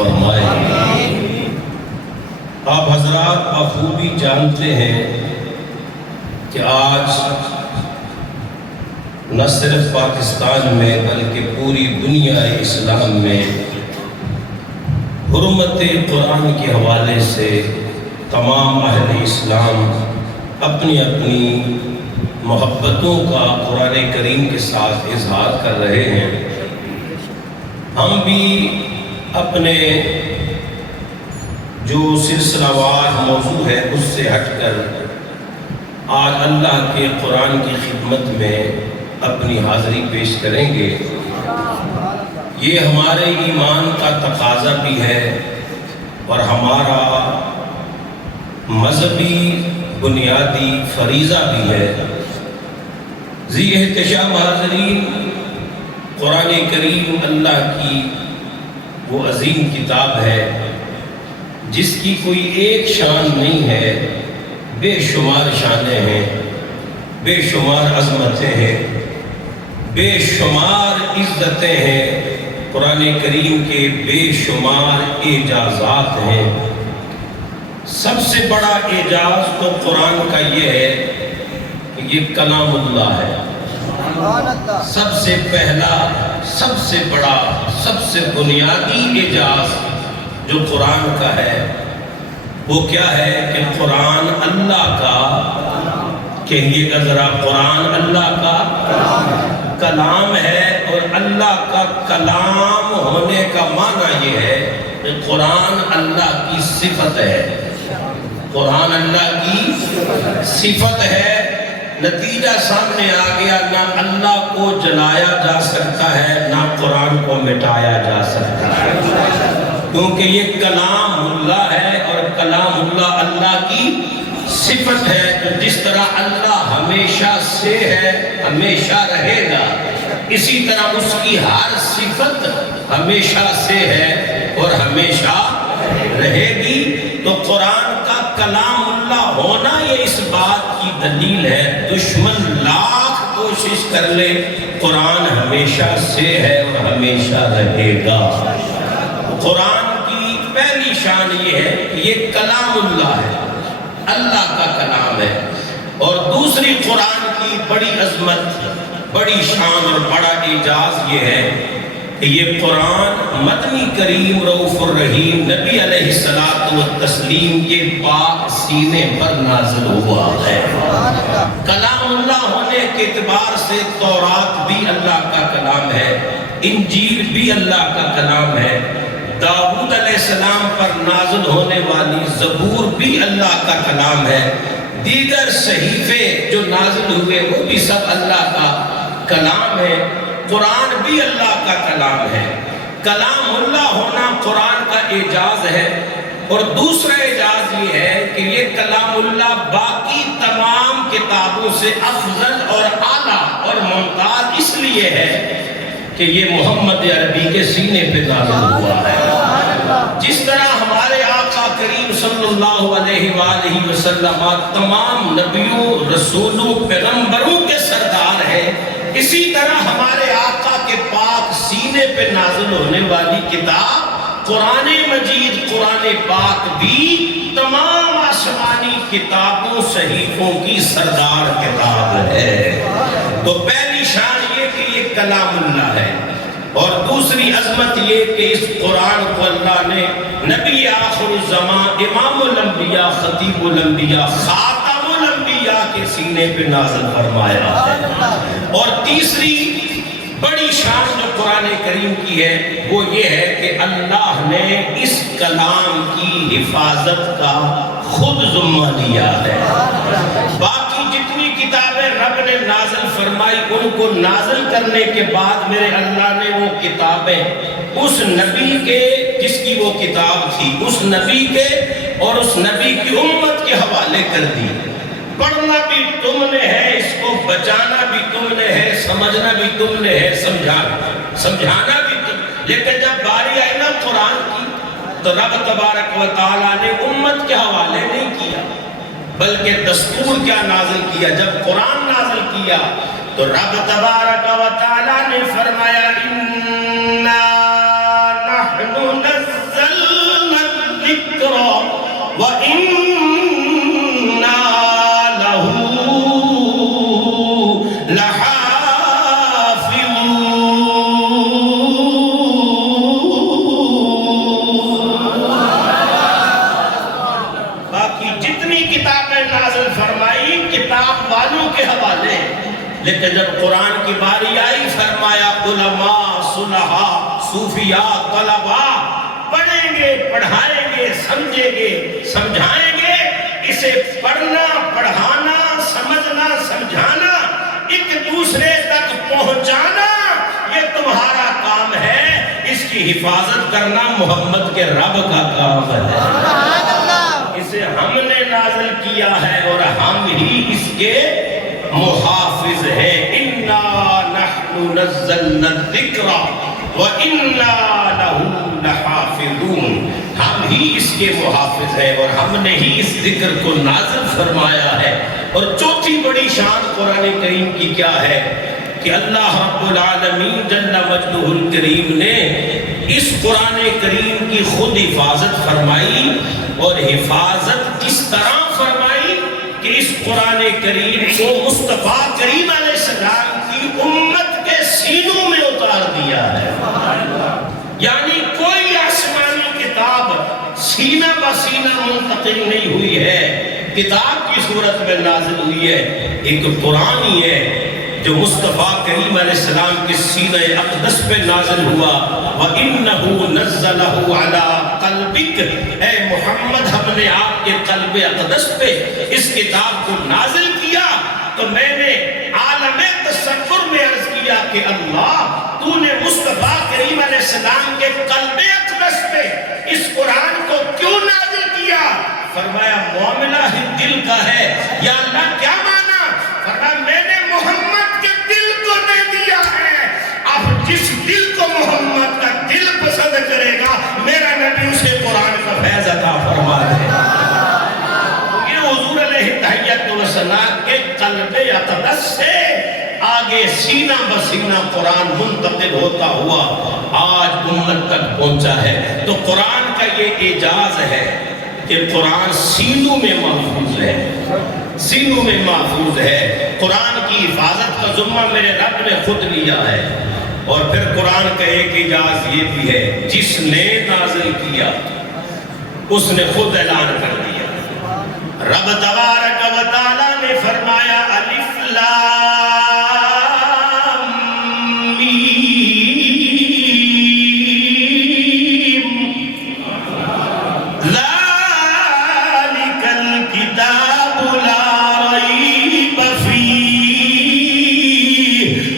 فرمائے۔ آپ حضرات بخوبی جانتے ہیں کہ آج نہ صرف پاکستان میں بلکہ پوری دنیا اسلام میں حرمت قرآن کے حوالے سے تمام اہل اسلام اپنی اپنی محبتوں کا قرآن کریم کے ساتھ اظہار کر رہے ہیں۔ ہم بھی اپنے جو سلسلہ وار موضوع ہے اس سے ہٹ کر آج اللہ کے قرآن کی خدمت میں اپنی حاضری پیش کریں گے۔ یہ ہمارے ایمان کا تقاضا بھی ہے اور ہمارا مذہبی بنیادی فریضہ بھی ہے۔ ذی احتشام حاضرین، قرآن کریم اللہ کی وہ عظیم کتاب ہے جس کی کوئی ایک شان نہیں ہے، بے شمار شانیں ہیں، بے شمار عظمتیں ہیں، بے شمار عزتیں ہیں۔ قرآن کریم کے بے شمار اعجازات ہیں۔ سب سے بڑا اعجاز تو قرآن کا یہ ہے کہ یہ کلام اللہ ہے۔ سب سے پہلا، سب سے بڑا، سب سے بنیادی اعجاز جو قرآن کا ہے وہ کیا ہے کہ قرآن اللہ کا، کہیے گا ذرا، قرآن اللہ کا کلام ہے۔ اور اللہ کا کلام ہونے کا معنی یہ ہے کہ قرآن اللہ کی صفت ہے۔ قرآن اللہ کی صفت ہے۔ نتیجہ سامنے آ گیا، نہ اللہ کو جلایا جا سکتا ہے نہ قرآن کو مٹایا جا سکتا ہے، کیونکہ یہ کلام اللہ ہے اور کلام اللہ اللہ کی صفت ہے۔ تو جس طرح اللہ ہمیشہ سے ہے، ہمیشہ رہے گا، اسی طرح اس کی ہر صفت ہمیشہ سے ہے اور ہمیشہ رہے گی۔ تو قرآن کا کلام اللہ ہونا یہ اس بات کی دلیل ہے، دشمن لاکھ کوشش کر لے، قرآن ہمیشہ سے ہے اور ہمیشہ رہے گا۔ قرآن کی پہلی شان یہ ہے کہ یہ کلام اللہ ہے، اللہ کا کلام ہے۔ اور دوسری قرآن کی بڑی عظمت، بڑی شان اور بڑا اعجاز یہ ہے کہ یہ قرآن مدنی کریم رؤوف الرحیم نبی علیہ الصلوۃ والتسلیم کے پاک سینے پر نازل ہوا ہے۔ کلام اللہ ہونے کے اعتبار سے تورات بھی اللہ کا کلام ہے، انجیل بھی اللہ کا کلام ہے، داؤد علیہ السلام پر نازل ہونے والی زبور بھی اللہ کا کلام ہے، دیگر صحیفے جو نازل ہوئے وہ بھی سب اللہ کا کلام ہے، قرآن بھی اللہ کا کلام ہے۔ کلام اللہ ہونا قرآن کا اعجاز ہے۔ اور دوسرا اعجاز یہ ہے کہ یہ کلام اللہ باقی تمام کتابوں سے افضل اور اعلیٰ اور ممتاز اس لیے ہے کہ یہ محمد عربی کے سینے پہ نازل ہوا ہے۔ جس طرح ہمارے آقا کریم صلی اللہ علیہ وآلہ وسلم تمام نبیوں، رسولوں، پیغمبروں کے سردار ہیں، اسی طرح ہمارے آقا کے پاک سینے پہ نازل ہونے والی کتاب قرآن مجید، قرآن پاک بھی تمام آسمانی کتابوں، صحیفوں کی سردار کتاب ہے۔ تو پہلی شان یہ کہ یہ کلام اللہ ہے، اور دوسری عظمت یہ کہ اس قرآن کو اللہ نے نبی آخر الزمان، امام الانبیاء، خطیب الانبیاء، خاتم الانبیاء کے سینے پہ نازل فرمایا ہے۔ اور تیسری بڑی شان جو قرآن کریم کی ہے وہ یہ ہے کہ اللہ نے اس کلام کی حفاظت کا خود ذمہ لیا ہے۔ باقی جتنی کتابیں رب نے نازل فرمائی ان کو نازل کرنے کے بعد میرے اللہ نے وہ کتابیں اس نبی کے، جس کی وہ کتاب تھی، اس نبی کے اور اس نبی کی امت کے حوالے کر دی۔ پڑھنا بھی تم نے ہے، اس کو بچانا بھی تم نے ہے، سمجھنا بھی تم نے ہے، سمجھانا بھی تم۔ لیکن جب باری آئی نا قرآن کی تو رب تبارک و تعالیٰ نے امت کے حوالے نہیں کیا، بلکہ دستور کیا نازل کیا؟ جب قرآن نازل کیا تو رب تبارک و تعالیٰ نے فرمایا اِنَّا نَحْنُ نَزَّلْنَا الذکر وَإِنَّا لَهُ لَحَافِظُونَ۔ باقی جتنی کتابیں نازل فرمائی کتاب والوں کے حوالے، لیکن جب قرآن کی باری آئی فرمایا علماء، صلحاء، صوفیاء، طلباء پڑھیں گے، پڑھائیں گے، سمجھیں گے، سمجھائیں گے۔ اسے پڑھنا، پڑھانا، سمجھنا، سمجھانا، ایک دوسرے تک پہنچانا، یہ تمہارا کام ہے۔ اس کی حفاظت کرنا محمد کے رب کا کام ہے۔ اسے ہم نے نازل کیا ہے اور ہم ہی اس کے محافظ ہے۔ اِنَّا نَحْنُ نَزَّلْنَا الذِّكْرَ وَإِنَّا لَهُ لَحَافِظُونَ۔ ہم ہی اس کے محافظ ہیں اور ہم نے ہی اس ذکر کو نازل فرمایا ہے۔ اور چوتھی بڑی شان قرآن کریم کی کیا ہے کہ اللہ رب العالمین جل مجدہ الکریم نے اس قرآن کریم کی خود حفاظت فرمائی، اور حفاظت اس طرح فرمائی کہ اس قرآن کریم کو مصطفیٰ کریم علیہ السلام کی امت کے سینوں میں اتار دیا ہے۔ یعنی کوئی آسمانی کتاب سینہ بسینہ منتقل نہیں ہوئی ہے، کتاب کی صورت میں نازل ہوئی ہے۔ ایک قرآن ہی ہے جو مصطفیٰ کریم علیہ السلام کے سینہ اقدس پہ نازل ہوا۔ وَإِنَّهُ نَزَّلَهُ عَلَىٰ قَلْبِكَ، اے محمد ہم نے آپ کے قلب اقدس پہ اس کتاب کو نازل کیا۔ تو میں نے عالم تصور میں عرض کیا کہ اللہ تو نے مصطفیٰ کریم علیہ السلام کے قلب اقدس پہ اس قرآن کو کیوں نازل کیا؟ فرمایا معاملہ ہی دل کا ہے۔ یا اللہ کیا مانا؟ فرمایا میں نے محمد کے دل کو دے دیا ہے، اب جس دل کو محمد کا دل پسند کرے گا میرا نبی اسے قرآن کا فیض عطا فرما دے۔ یہ حضور علیہ تحیت الثنا کے قلب اقدس سے آگے سینہ بسینہ قرآن منتقل ہوتا ہوا آج امت تک پہنچا ہے۔ تو قرآن کا یہ اعجاز ہے کہ قرآن سینوں میں محفوظ ہے، سینوں میں محفوظ ہے۔ قرآن کی حفاظت کا ذمہ میرے رب نے خود لیا ہے۔ اور پھر قرآن کا ایک اعجاز یہ بھی ہے، جس نے نازل کیا اس نے خود اعلان کر دیا۔ رب تبارک و تعالیٰ نے فرمایا الف لام میم ذالک الکتاب لا ریب فیہ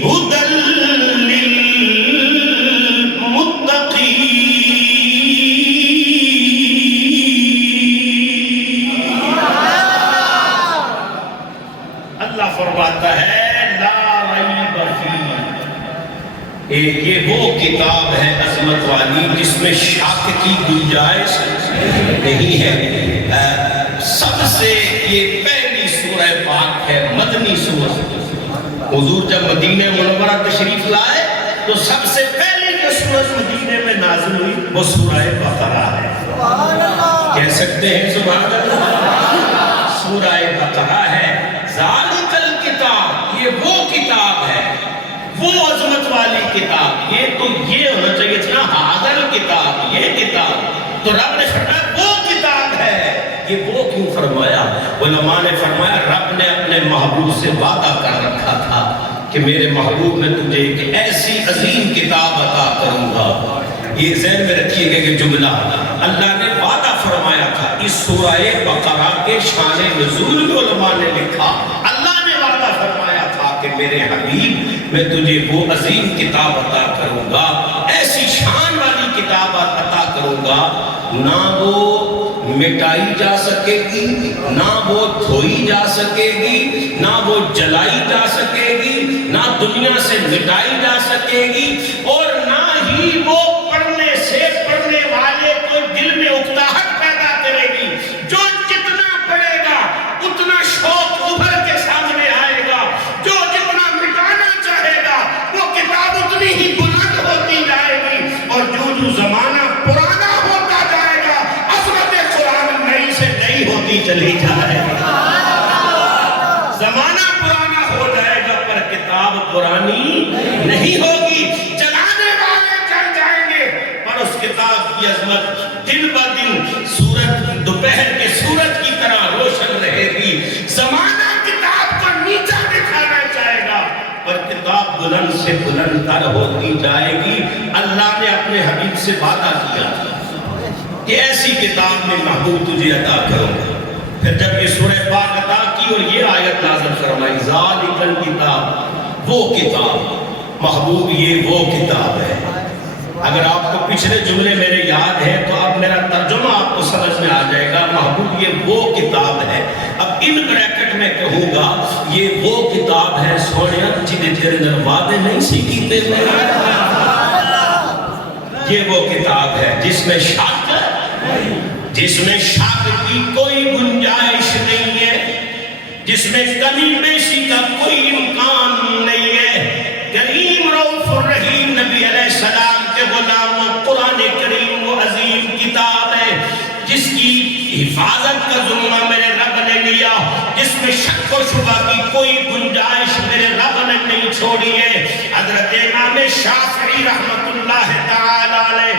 ھدی فرماتا ہے لا ریب فیہ، یہ وہ کتاب ہے عظمت والی جس میں شک کی گنجائش نہیں ہے۔ سب سے یہ پہلی سورہ پاک ہے، مدنی سورہ۔ حضور جب مدینہ منورہ تشریف لائے تو سب سے پہلی جو سورہ مدینہ میں نازل ہوئی وہ سورہ بقرہ ہے۔ کہہ سکتے ہیں سبحان اللہ؟ سورہ بقرہ ہے۔ ذالک الکتاب، یہ وہ کتاب ہے، وہ عظمت والی کتاب۔ یہ تو یہ ہونا چاہیے تھا نا، حاضر کتاب، یہ کتاب۔ تو رب نے فرمایا وہ کتاب ہے۔ یہ وہ کیوں فرمایا؟ علماء نے فرمایا رب نے اپنے محبوب سے وعدہ کر رکھا تھا کہ میرے محبوب میں تجھے ایک ایسی عظیم کتاب عطا کروں گا۔ یہ ذہن میں رکھیے گا کہ جملہ اللہ نے وعدہ فرمایا تھا۔ اس سورہ بقرہ کے شان نزول میں علماء نے لکھا اللہ نے وعدہ فرمایا تھا کہ میرے حبیب میں تجھے وہ عظیم کتاب عطا کروں گا، ایسی شان والی کتاب عطا کروں گا، نہ وہ مٹائی جا سکے گی، نہ وہ دھوئی جا سکے گی، نہ وہ جلائی جا سکے گی، نہ دنیا سے مٹائی جا سکے گی، اور نہ ہی وہ پڑھنے سے پڑھنے والے کو دل میں اکتاہٹ پیدا کرے گی۔ جو جتنا پڑھے گا اتنا شوق ابھر کے سامنے آئے گا، جو جتنا مٹانا چاہے گا وہ کتاب اتنی ہی بلند ہوتی جائے گی، اور جو زمانہ پرانا ہوتا جائے گا عظمت چلی جائے گی. زمانہ پرانا ہو جائے گا پر کتاب پرانی نہیں ہوگی. جلانے والے جل جائیں گے پر اس کتاب کی عظمت دن بہ دن سورج دوپہر کے سورج کی طرح روشن رہے گی. زمانہ کتاب کو نیچا دکھانا چاہے گا پر کتاب بلند سے بلند تر ہوتی جائے گی. اللہ نے اپنے حبیب سے وعدہ کیا کہ ایسی کتاب میں محبوب تجھے عطا کروں گا. پھر جب یہ سورہ پاک عطا کی اور یہ آیت نازل فرمائی ذالک الکتاب، وہ کتاب محبوب یہ وہ کتاب ہے. اگر آپ کو پچھلے جملے میرے یاد ہیں تو اب میرا ترجمہ آپ کو سمجھ میں آ جائے گا. محبوب یہ وہ کتاب ہے. اب ان بریکٹ میں کہوں گا یہ وہ کتاب ہے سونیا جنہیں تیرے در وعدے نہیں سی کیتے میں. یہ وہ کتاب ہے جس میں شک کی کوئی گنجائش نہیں ہے، جس میں کمی بیشی کا کوئی امکان نہیں ہے. کریم رؤوف الرحیم نبی علیہ السلام کے غلاموں، قرآن کریم وہ عظیم کتاب ہے جس کی حفاظت کا ذمہ میرے رب نے لیا، جس میں شک و شبہ کی کوئی گنجائش میرے رب نے نہیں چھوڑی ہے. حضرت امام شافعی رحمت اللہ تعالی علیہ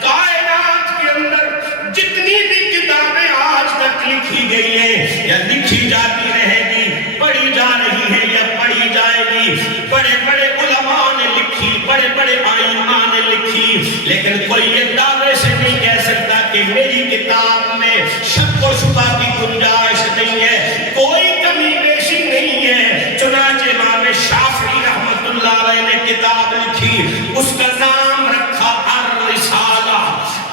کائنات کے اندر جتنی بھی کتابیں آج تک لکھی گئی ہیں یا لکھی جاتی رہے گی، پڑھی جا رہی ہے یا پڑھی جائے گی، بڑے بڑے علماء نے لکھی، بڑے بڑے ائمہ نے لکھی، لیکن کوئی یہ دعوے سے نہیں کہہ سکتا کہ میری کتاب میں شک و شبہ کی گنجائش نہیں ہے، کوئی کمی بیشی نہیں ہے. چنانچہ امام شافعی رحمت اللہ علیہ نے کتاب لکھی، اس کا نام رکھا الرسالہ.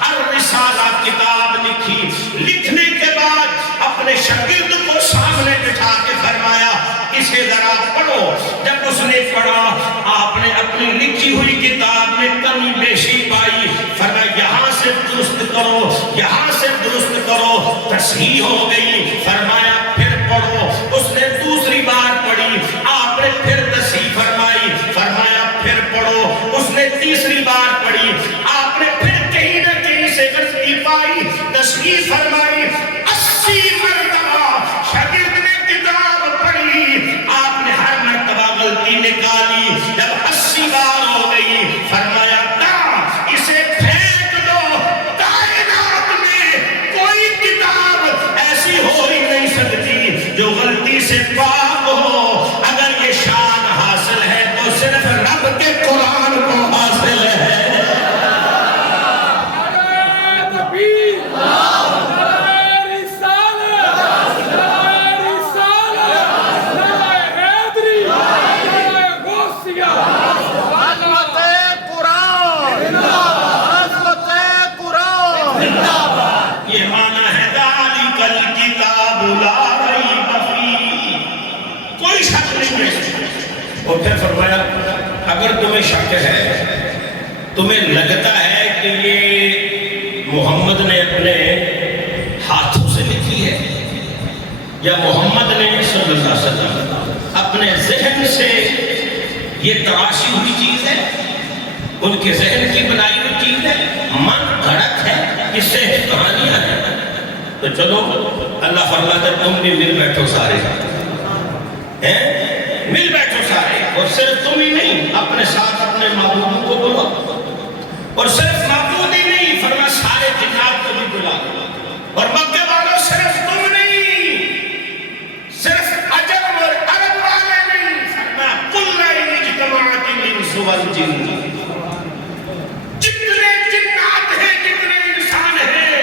الرسالہ کتاب لکھی. لکھنے کے بعد اپنے شاگرد کو سامنے بٹھا کے فرمایا اسے ذرا پڑھو. جب اس نے پڑھا آپ نے اپنی لکھی ہوئی کتاب میں کمی بیشی پائی. فرمایا یہاں سے درست کرو، یہاں سے درست کرو. تصحیح ہو گئی. فرمایا پھر پڑھو. اس نے دوسری بار پڑھی، آپ نے پھر تصحیح فرمائی. فرمایا پھر پڑھو. اس نے تیسری بار پڑھی، آپ نے پھر کہیں نہ کہیں سے غلطی پائی، تصحیح فرمائی. 80 مرتبہ شاگرد نے کتاب پڑھی، آپ نے ہر مرتبہ غلطی نکالی. جب 80 بار ہو گئی فرمایا اسے پھینک دو. کائنات میں کوئی کتاب ایسی ہو ہی نہیں سکتی جو غلطی سے پاک ہو. اگر یہ شان حاصل ہے تو صرف رب کے قرآن کو حاصل ہے. یہ معنی ہے ذالک الکتاب لا ریب فیہ، کوئی شک نہیں ہے. اور پھر فرمایا اگر تمہیں شک ہے، تمہیں لگتا ہے کہ یہ محمد نے اپنے ہاتھوں سے لکھی ہے یا محمد نے صلی اللہ علیہ وسلم اپنے ذہن سے یہ تراشی ہوئی چیز ہے، ان کے ذہن کی بنائی ہوئی چیز ہے، من گھڑت ہے، اس سے کہانیاں ہیں، تو چلو اللہ فرماتا ہے تم بھی مل بیٹھو سارے، مل بیٹھو سارے. اور صرف تم ہی نہیں، اپنے ساتھ اپنے معبودوں کو بلو. اور صرف معبود ہی نہیں، فرمایا سارے جنات کو بھی بلا. اور مکہ والوں صرف تم نہیں، صرف عجم اور عرب والے نہیں، فرمایا قل ان اجتمعت الانس والجن، جتنے جنات ہیں جتنے انسان ہیں،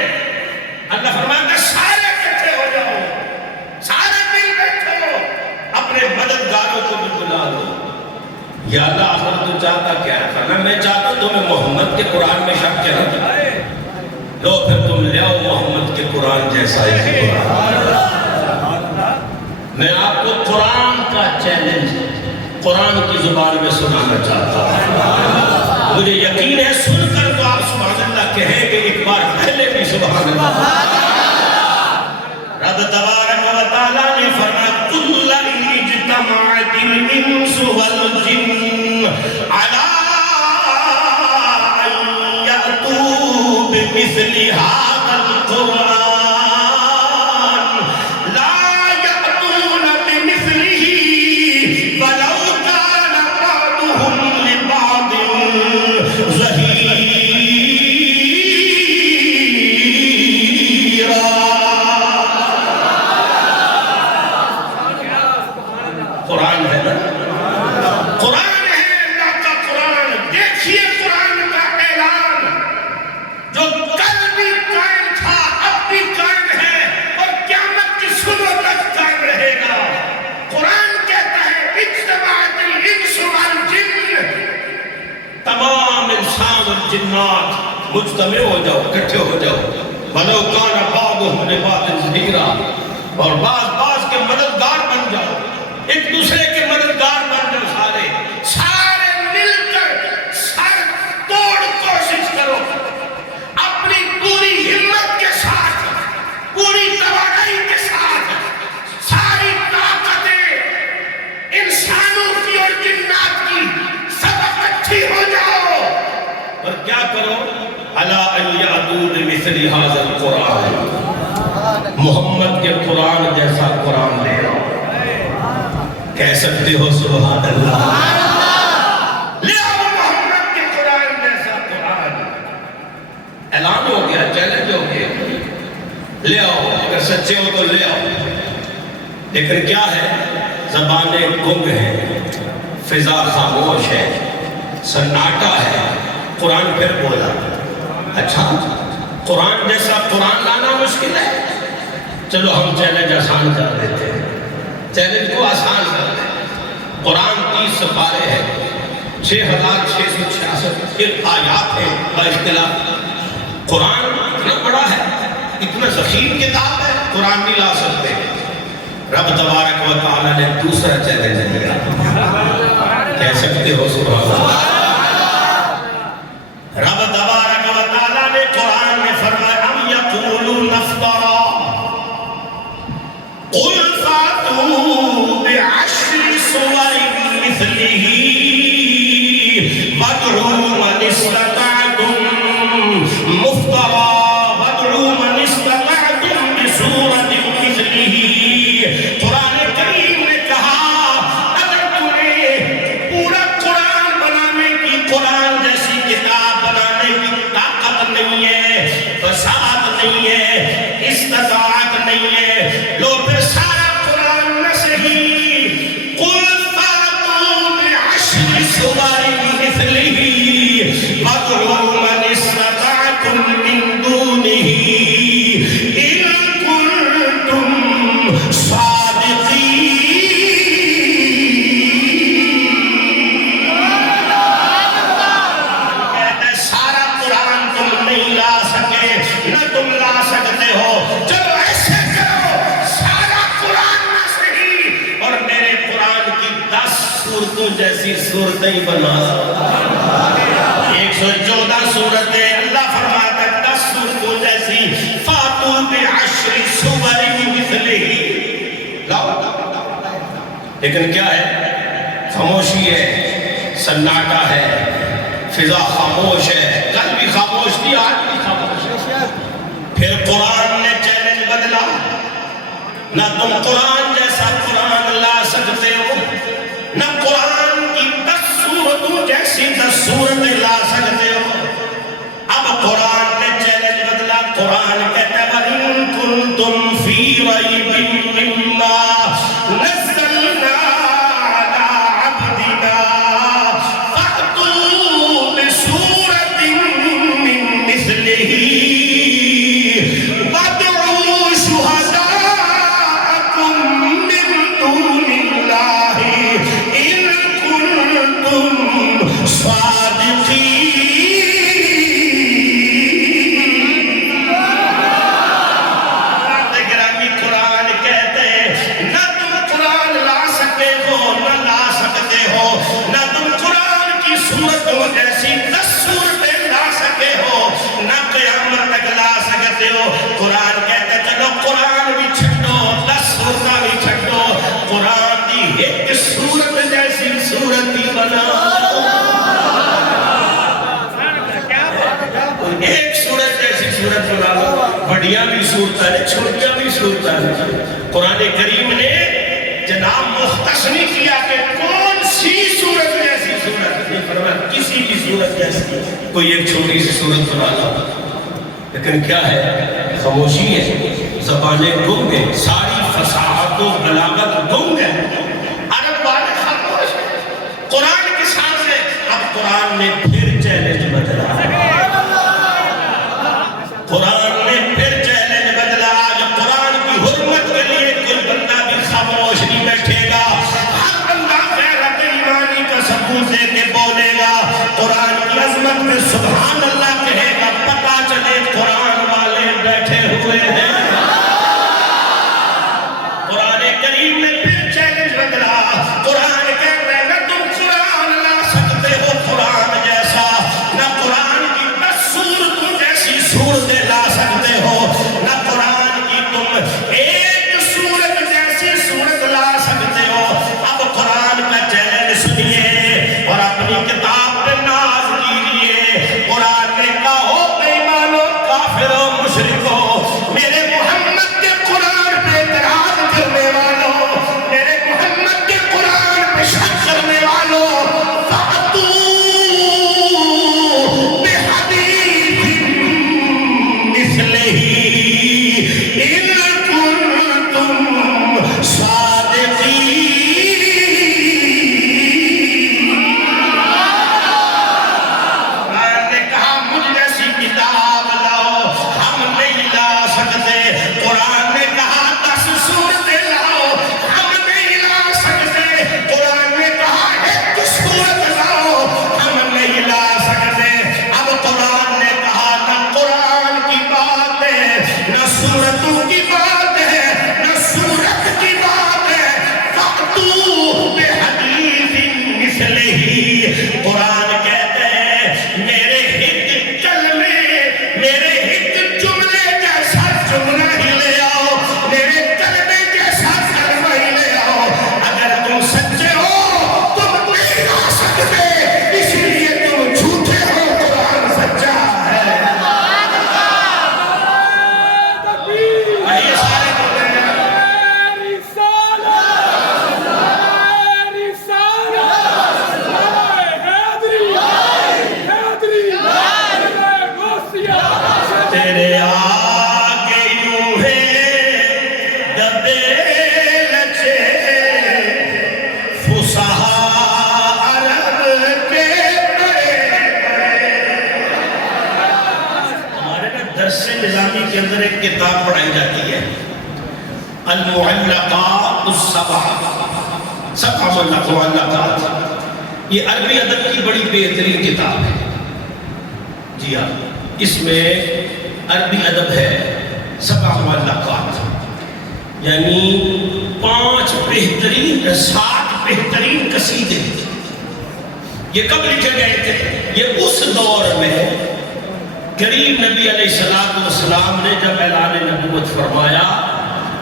اللہ فرماتا سارے اکٹھے ہو جاؤ، سارے مل بیٹھو، اپنے مددگاروں کو بھی بلا لو. یا اللہ آخر تو چاہتا کیا ہے؟ فرمایا میں چاہتا ہوں تمہیں محمد کے قرآن میں شک کیا نہ لو، پھر تم لے آؤ محمد کے قرآن جیسا ہی قرآن. میں آپ کو قرآن کا چیلنج قرآن کی زبان میں سنانا چاہتا ہوں. مجھے یقین ہے سن کر تو آپ سبحان اللہ کہیں گے ایک بار پہلے بھی سبحان اللہ. رب تبارک و تعالیٰ نے فرمایا قل ان اجتمعت الانس والجن علی ان یأتوا بمثل هذا القرآن جنات مجتمع ہو جاؤ، اکٹھے ہو جاؤ. وَلَوْ كَانَ بَعْضُهُمْ لِبَعْضٍ ظَهِيرًا، اور بعض کے مددگار بن جاؤ، ایک دوسرے کے مددگار بن جاؤ. سارے مل کر سر توڑ کوشش کرو، اپنی پوری ہمت کے ساتھ، پوری توانائی کے ساتھ، ساری طاقتیں انسانوں کی اور جنات کی سب اکٹھی ہو جاؤ. اور کیا کرو؟ الا ان یاتوا بمثل ھذا القرآن، محمد کے قرآن جیسا قرآن لے آؤ. کہہ سکتے ہو سبحان اللہ؟ لے آؤ محمد کے قرآن جیسا قرآن. اعلان ہو گیا، چیلنج ہو گیا. لے آؤ، اگر سچے ہو تو لے آؤ. لیکن کیا ہے؟ زبانیں گنگ ہیں، فضا خاموش ہے، سناٹا ہے. قرآن پھر بولا. اچھا، قرآن جیسا قرآن لانا مشکل ہے. چلو ہم چیلنج آسان کر دیتے ہیں، چیلنج کو آسان کر دیں. قرآن 30 سپارے ہیں، 6666 آیات ہیں با اختلاف. قرآن اتنا بڑا ہے، اتنا ضخیم کتاب ہے، قرآن نہیں لا سکتے. رب تبارک و تعالیٰ نے دوسرا چیلنج دیا. کہہ سکتے ہو سبحان اللہ؟ رب تبارک و تعالیٰ نے قرآن میں فرمایا ام یقولون افترا قل فاتوا بعشر سور مثلہ وادعوا من استطعتم مفترا وادعوا من استطعتم بسورۃ مثلہ. قرآن کریم نے کہا اگر تمہیں پورا قرآن بنانے کی، قرآن جیسی کتاب بنانے کی طاقت نہیں ہے، وسعت نہیں ہے، استطاعت نہیں ہے، لو پھر سارا قرآن نہ صحیح. قل فاتوا بعشر سور مثلہ وادعوا من استطعتم من دونہ ان کنتم صادقین. کہتے سارا قرآن تم نہیں لا سکے، نہ تم لا سکتے ہو. چلو ایسے کرو، سارا قرآن نہ صحیح اور میرے قرآن کی 10 سورتوں جیسی صورتیں بنا. 114 صورتیں، اللہ فرماتا ہے 10 صورتوں جیسی. فاتوا بعشر سور مثلہ. لیکن کیا ہے؟ خاموشی ہے، سناٹا ہے، فضا خاموش ہے. کل بھی خاموش تھی، آج بھی خاموش ہے. پھر قرآن نے چیلنج بدلا. نہ تم قرآن جیسا قرآن لا سکتے ہو، نہ قرآن کی 10 سورتوں جیسی 10 صورتیں لا سکتے ہو. اب قرآن نے چیلنج بدلا. قرآن کہتا ہے وَإِن كُنتُمْ فِي رَيْبٍ مِّمَّا نَزَّلْنَا عَلَىٰ عَبْدِنَا فَأْتُوا بِسُورَةٍ مِّن مِّثْلِهِ وَادْعُوا شُهَدَاءَكُم مِّن دُونِ اللَّهِ إِن كُنتُمْ صَادِقِينَ. جیسی 10 صورتیں لا سکے ہو، نہ قیامت تک لا سکتے ہو. قرآن کہتا ہے چلو قرآن بھی چھٹو، 10 صورتیں بھی چھٹو، قرآن کی ایک صورت جیسی صورت ہی بنا. ایک صورت جیسی صورت بنا لو. بڑیاں بھی صورتیں ہیں، چھوٹیاں بھی صورتیں ہیں. قرآن کریم نے جناب مختص نہیں کیا کہ کون سی صورت جیسی صورت، نہیں فرمایا کسی بھی صورت جیسی کوئی ایک چھوٹی سی صورت بنا لا. لیکن کیا ہے؟ خاموشی ہے، زبانیں گنگ ہیں، ساری فصاحت و بلاغت گنگ ہے. عرب والے خاموش ہیں قرآن کے سامنے. اب قرآن نے پھر چیلنج بدلا. قرآن نے پھر چیلنج بدلا. آج قرآن کی حرمت کے لیے کوئی بندہ بھی خاموش نہیں بیٹھے گا. ہر بندہ غیرت ایمانی کا ثبوت دے کے بولے گا. قرآن کی عظمت میں سبحان إن كنتم صادقين. قرآن نے کہا مجھ جیسی کتاب لاؤ، ہم نہیں لا سکتے. قرآن نے کہا 10 سورتیں لاؤ، ہم نہیں لا سکتے. قرآن نے کہا 1 سورت لاؤ، ہم نہیں لا سکتے. اب قرآن نے کہا نہ قرآن کی بات ہے، نہ سورتوں کی بات ہے، نہ سورت کی بات ہے. فَأْتُوا بِحَدِيثٍ مِثْلِهِ. قرآن کہتے ہیں میرے ایک کلمے، میرے ایک جملے جیسا جملہ ہی لے آؤ، میرے کلمے جیسا کلمہ ہی لے آؤ. اگر تم سچے ہو تم نہیں آ سکتے، اس لیے تم جھوٹے ہو. قرآن سچا ہے. آئیے سارے بولیں تیرے آگے یوں ہے دبے لچے فصحا عرب کے بڑے. ہمارے نا درس نظامی کے اندر ایک کتاب پڑھائی جاتی ہے، المعلقات السبع، 7 معلقات. یہ عربی ادب کی بڑی بہترین کتاب ہے. جی ہاں، اس میں عربی ادب ہے 7 معلقات، یعنی 7 بہترین قصیدے. یہ کب لکھے گئے تھے؟ یہ اس دور میں کریم نبی علیہ السلام نے جب اعلان نبوت فرمایا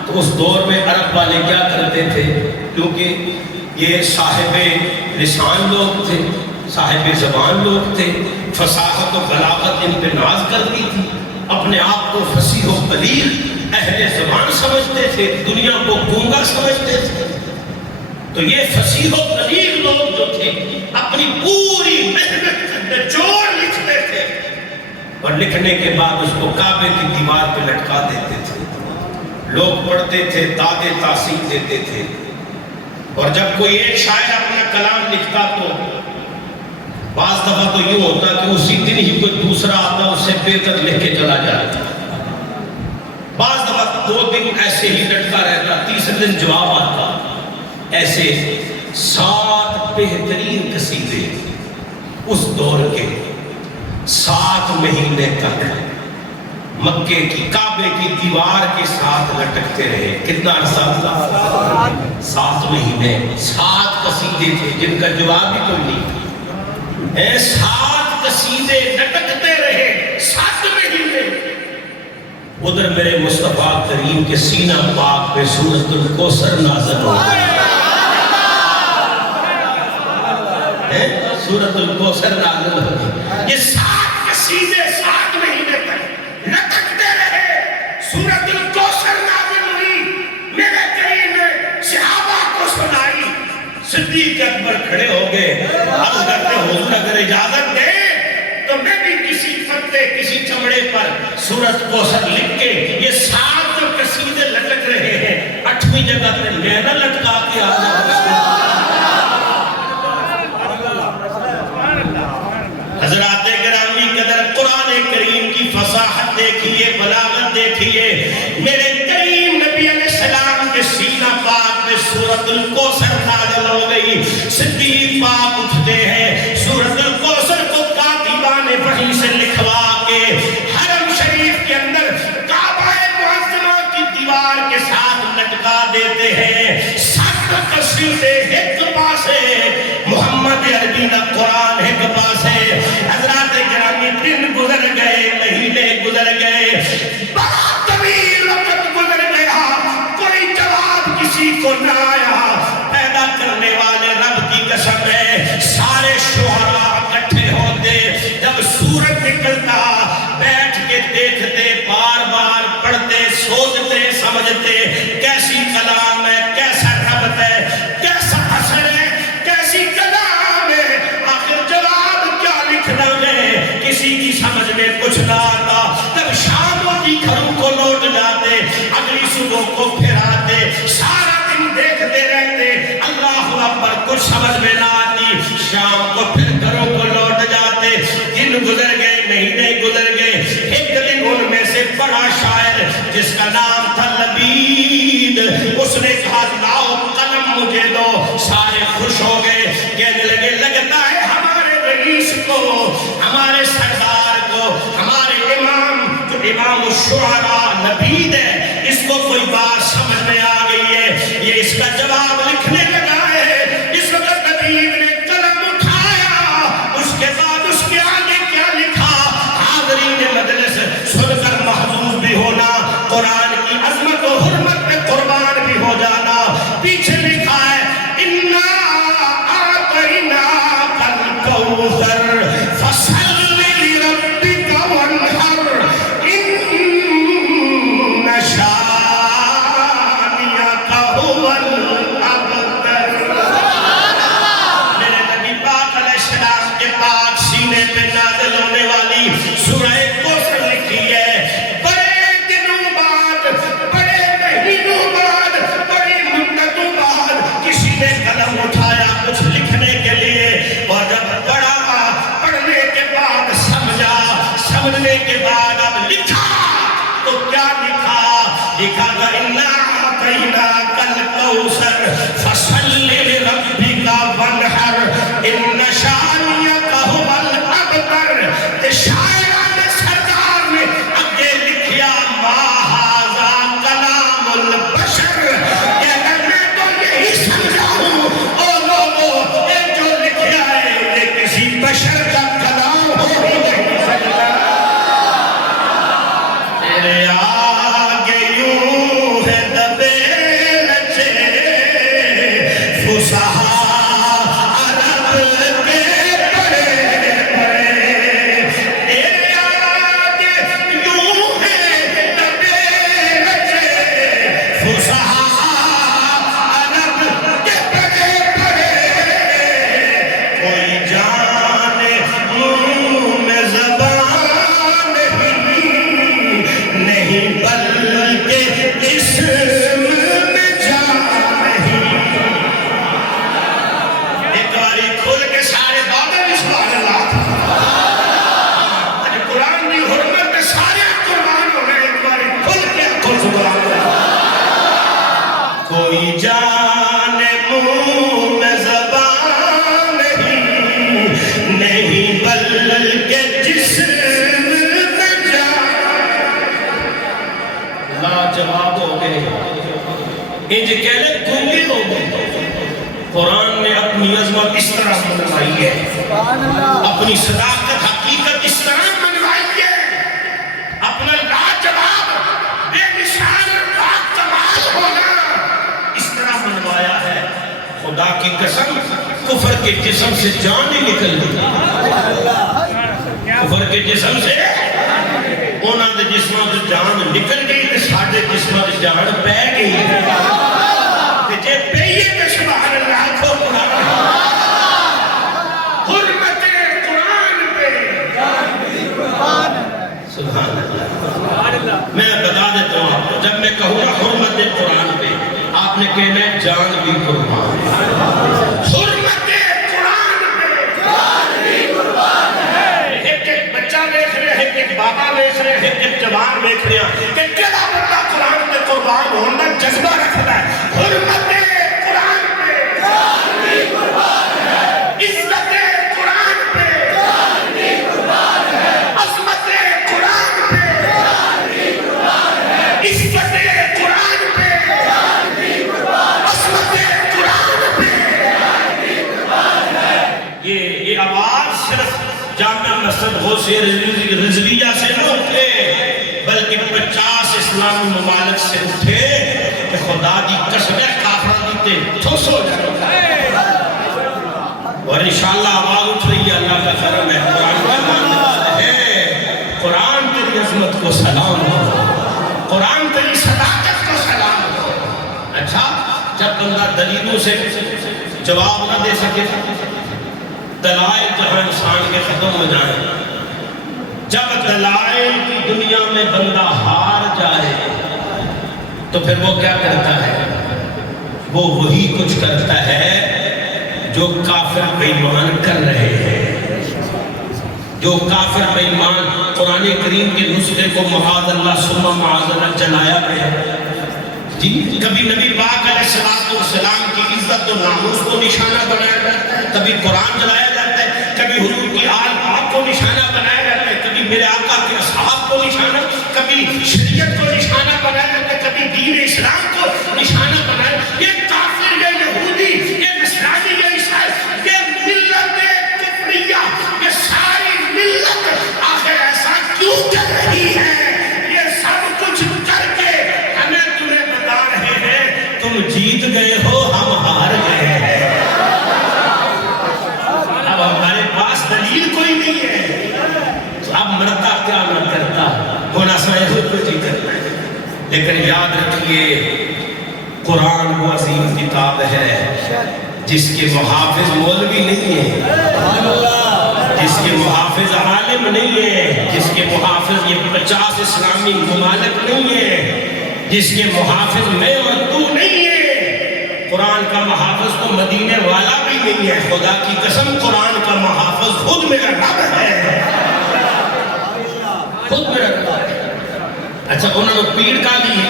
تو اس دور میں عرب والے کیا کرتے تھے؟ کیونکہ یہ صاحب لسان لوگ تھے، صاحب زبان لوگ تھے، فصاحت و بلاغت ان پہ ناز کرتی تھی، اپنے آپ کو فصیح و بلیغ اہل زبان سمجھتے تھے، دنیا کو گونگا سمجھتے تھے. تو یہ فصیح و بلیغ لوگ جو تھے اپنی پوری محنت نچوڑ لکھتے تھے، اور لکھنے کے بعد اس کو کعبے کی دیوار پہ لٹکا دیتے تھے. لوگ پڑھتے تھے، داد تاثیر دیتے تھے. اور جب کوئی ایک شاعر اپنا کلام لکھتا تو بعض دفعہ تو یوں ہوتا کہ اسی دن ہی کوئی دوسرا آتا اس سے بہتر لکھ کے چلا جاتا. بعض دفعہ 2 دن ایسے ہی لٹکا رہتا، تیسرے دن جواب آتا. ایسے 7 بہترین قصیدے اس دور کے 7 مہینے تک مکے کی کعبے کی دیوار کے ساتھ لٹکتے رہے. کتنا عرصہ؟ 7 مہینے. 7 قصیدے تھے جن کا جواب بھی کوئی نہیں تھا. 7 قصیدے لٹکتے رہے 7 مہینے. ادھر میرے مصطفیٰ کریم کے سینہ پاک پہ سورۃ الکوثر نازل ہو گئی. سورۃ الکوثر نازل ہو گئی. یہ 7 قصیدے 7 مہینے تک لٹکتے رہے. سورۃ الکوثر نازل ہوئی، میرے کریم نے صحابہ کو سنائی. صدیق اکبر کھڑے ہو گئے، عرض کرتے حضور اگر اجازت دے تو میں بھی کسی پتے کسی چمڑے پر سورۃ کوثر لکھ کے یہ 7 جو قصیدے لٹک رہے ہیں 8ویں جگہ پہ میں نہ لٹکا کے آ جاؤں. حضرات گرامی قدر، قرآن کریم کی فصاحت دیکھیے، بلاغت دیکھیے. میرے کریم نبی علیہ السلام کے سینہ پاک میں سورۃ الکوثر نازل ہو گئی. صدیق پاک اٹھتے ہیں، سورۃ الکوثر کو کاتبان وحی سے لکھوا کے حرم شریف کے اندر کعبہ معظمہ کی دیوار کے ساتھ لٹکا دیتے ہیں. 7 قصیدے ایک پاسے، محمد عربی کا قرآن ایک پاسے. حضرات گرامی دن گزر گئے، مہینے گزر گئے، بڑا طویل وقت گزر گیا، کوئی جواب کسی کو نہ آیا. پیدا کرنے والے رب کی قسم ہے سارے شعراء اکٹھے ہوتے، جب سورج نکلتا بیٹھ کے دیکھتے، بار بار پڑھتے، سوچتے، سمجھتے کیسی کلام ہے، کیسا رب ہے، کیسا حسن ہے، کیسی کلام ہے. آخر جواب کیا لکھنا ہے کسی کی سمجھ میں کچھ نہ آتا. جب شام ہوتی گھروں پر کچھ سمجھ میں نہ آتی، شام کو پھر گھروں کو لوٹ جاتے، دن گزر گئے، مہینے گزر گئے، ایک دن ان میں سے بڑا شاعر جس کا نام تھا لبید، اس نے کہا لاؤ قلم مجھے دو، سارے خوش ہو گئے، کہنے لگے لگتا ہے ہمارے رئیس کو، ہمارے سردار کو، ہمارے امام جو امام الشعراء لبید ہے، اس کو کوئی بات سمجھ میں آ گئی ہے، یہ اس کا جواب لکھنے لگا ہے۔ اس وقت لبید نے قلم اٹھایا، اس کے بعد اس کے آگے کیا لکھا، حاضرین مجلس سن کر محظوظ بھی ہونا، قرآن کی عظمت و حرمت میں قربان بھی ہو جانا۔ پیچھے لکھا ہے اِنَّا أَعْطَيْنَاكَ الْكَوْثَرَ فَصَلِّ لِرَبِّكَ وَانْحَرْ إِنَّ شَانِئَكَ هُوَ الْأَبْتَرُ۔ میرے نبی پاک علیہ السلام کے پاک سینے پہ نازل ہونے والی سورہ کوثر لکھی ہے، بڑے دنوں بعد، بڑے مہینوں بعد، بڑی مدتوں بعد کسی نے قلم اٹھایا کچھ لکھنے کے لیے، اور جب پڑھا، پڑھنے کے بعد سمجھا، سمجھنے کے بعد اب لکھا، تو کیا لکھا؟ لکھا تھا اِنَّا أَعْطَيْنَاكَ الْكَوْثَرَ فَصَلِّ لِرَبِّكَ وَانْحَرْ إِنَّ شَانِئَكَ هُوَ الْأَبْتَرُ۔ شاعران سردار نے اب یہ لکھیا مَا هَذَا كَلَامُ الْبَشَرِ، کہ میں تو یہی سمجھا ہوں او لوگو، یہ جو لکھیا ہے یہ کسی بشر کا کلام ہو ہی نہیں سکتا۔ تیرے آگے یوں ہے دبے لچے فصحا عرب کے بڑے بڑے، تیرے آگے یوں ہے دبے لچے فصحا عرب کے بڑے بڑے، کوئی جانے منہ میں زبان نہیں بلکہ جسم میں جان نہیں۔ ایک باری کھول کے سارے بادل سبحان اللہ، آج قرآن کی حرمت میں سارے قربان ہو گئے، ایک باری کھول کے کھول سبحان اللہ۔ کوئی جانے منہ میں زبان نہیں بلکہ جسم میں جان۔ لاجواب ہو گئے، انج کہلے گنگے ہو گئے۔ قرآن نے اپنی عظمت اس طرح منوائی ہے، اپنی صداقت حقیقت اس طرح منوائی ہے، اپنا لاجواب بے مثال پاک کمال ہونا اس طرح منوایا ہے۔ خدا کی قسم کفر کے جسم سے جان ہی نکل گئی، کفر کے جسم سے انہاں دے جسموں سے جان نکل گئی، تے ساڈے جسموں سے جان پہ گئی، تے جے پئیے تے سبحان اللہ کو قرآن حرمت قرآن پہ سبحان اللہ۔ میں بتا دیتا ہوں آپ کو، جب میں کہوں گا حرمت قرآن پہ، آپ نے کہنا ہے جان بھی قربان، حرمت قرآن پہ جان بھی قربان ہے۔ ایک ایک بچہ دیکھ رہے ہیں، ایک بابا دیکھ رہے ہیں، ایک جوان دیکھ رہے ہیں کہ کیڑا بندہ قرآن پہ قربان ہونا جذبہ رکھتا ہے۔ حرمت قرآن پہ جان بھی قربان ہے، عزت قرآن پہ جان بھی قربان ہے، عظمت قرآن پہ جان بھی قربان ہے، عزت قرآن پہ جان بھی قربان ہے، عظمت قرآن پہ جان بھی قربان ہے۔ یہ آواز صرف جامع مسجد غوث رضویہ سے نہ اٹھے، بلکہ 50 اسلامی ممالک سے اٹھے کہ خدا کی قسم کافران دیتے ٹھوس ہو جائے، اور انشاءاللہ آواز اٹھ رہی ہے، اللہ کا کرم ہے، قرآن کا ماننے ہے، قرآن تیری عظمت کو سلام ہو، قرآن تیری صداقت کو سلام ہو۔ اچھا، جب بندہ دلیلوں سے جواب نہ دے سکے، دلائل جہاں انسان کے ختم ہو جائیں، جب دلائل کی دنیا میں بندہ ہار جائے تو پھر وہ کیا کرتا ہے؟ وہ وہی کچھ کرتا ہے جو کافر بے ایمان کر رہے ہیں، جو کافر بے ایمان قرآن کریم کے نسخے کو معاذ اللہ ثم معاذ اللہ جلایا گیا، جی کبھی نبی پاک علیہ السلام کی عزت و ناموس کو نشانہ بنایا جاتا ہے، کبھی قرآن جلایا جاتا ہے، کبھی حضور کی آل پاک کو نشانہ بنایا جاتا ہے، کبھی میرے آقا کے اصحاب کو نشانہ، کبھی شریعت کو نشانہ بنایا جاتا ہے، کبھی دین اسلام کو نشانہ بنایا۔ یہ کافر، یہ یہودی، یہ نصرانی، یہ عیسائی، یہ ملت کفریہ، یہ ساری ملت آخر ایسا کیوں کر رہی ہے؟ یہ سب کچھ کر کے ہمیں تمہیں بتا رہے ہیں تم جیت گئے ہو، ہم ہار گئے ہیں۔ اب ہمارے پاس دلیل کوئی نہیں ہے، اب مرتا کیا نہ کرتا، ہونا سائے خود کچھ ہی کرنا ہے۔ لیکن یاد رکھیے قرآن وہ عظیم کتاب ہے جس کے محافظ مولوی نہیں ہیں، جس کے محافظ عالم نہیں ہیں، جس کے محافظ یہ 50 اسلامی ممالک نہیں ہیں، جس کے محافظ میں اور تو نہیں ہے۔ قرآن کا محافظ تو مدینے والا بھی نہیں ہے، خدا کی قسم قرآن کا محافظ خود میرا رب ہے، خود میرا رب ہے۔ اچھا انہوں نے پیڑ کا لی